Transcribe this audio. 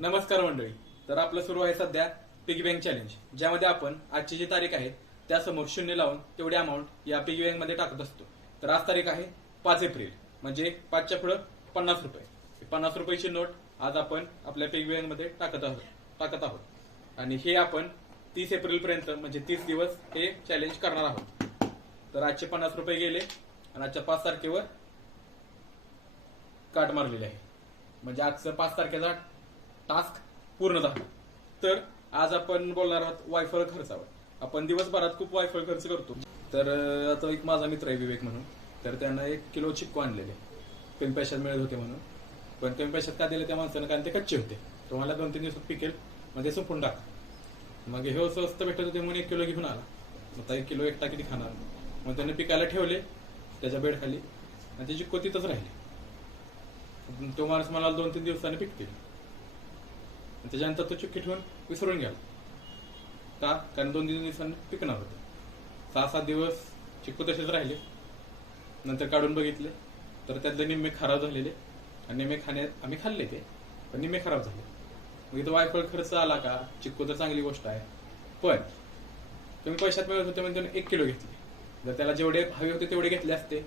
नमस्कार मंडळी. तर आपलं सुरू आहे सध्या पिगी बँक चॅलेंज, ज्यामध्ये आपण आजची जी तारीख आहे त्यासमोर शून्य लावून तेवढी अमाऊंट या पिगी बँक मध्ये टाकत असतो. तर आज तारीख आहे 5 एप्रिल, म्हणजे 5च्या पुढे 50 रुपये. 50 रुपयाची नोट आज आपण आपल्या पिगी बँक मध्ये टाकत आहोत आणि हे आपण 30 एप्रिल पर्यंत म्हणजे 30 दिवस हे चॅलेंज करणार आहोत. तर आजचे 50 रुपये गेले आणि आजच्या 5 तारखेवर काट मारलेली आहे, म्हणजे आजचं 5 तारखेचा टास्क पूर्ण झाला. तर आज आपण बोलणार आहोत वायफळ खर्चावर. आपण दिवसभरात खूप वायफळ खर्च करतो. तर आता एक माझा मित्र आहे विवेक म्हणून, तर त्यांना 1 किलो चिक्कू आणलेले कमी पैशात मिळत होते म्हणून. पण कमी पैशात का दिले त्या माणसानं, कारण ते कच्चे होते. तुम्हाला 2-3 दिवसात पिकेल म्हणजे संपून टाका. मग हे स्वस्त भेटत होते म्हणून 1 किलो घेऊन आला. आता 1 किलो एकटा किती खाणार. मग त्याने पिकायला ठेवले त्याच्या बेड खाली आणि त्याची चिक्कू तिथंच राहिली. तो माणूस मला 2-3 दिवसांनी पिकतील. त्याच्यानंतर तो चुक्की ठेवून विसरून गेला. का? कारण 2-3 दिवसांनी पिकणार होते. 6-7 दिवस चिक्कू तसेच राहिले. नंतर काढून बघितले तर त्यातले निम्मे खराब झालेले आणि निम्मे आम्ही खाल्ले ते, पण निम्मे खराब झाले. मग इथं वायफळ खर्च आला का? चिक्कू तर चांगली गोष्ट आहे, पण कमी पैशात मिळत होते म्हणजे त्याने 1 किलो घेतले. जर त्याला जेवढे हवे होते तेवढे घेतले असते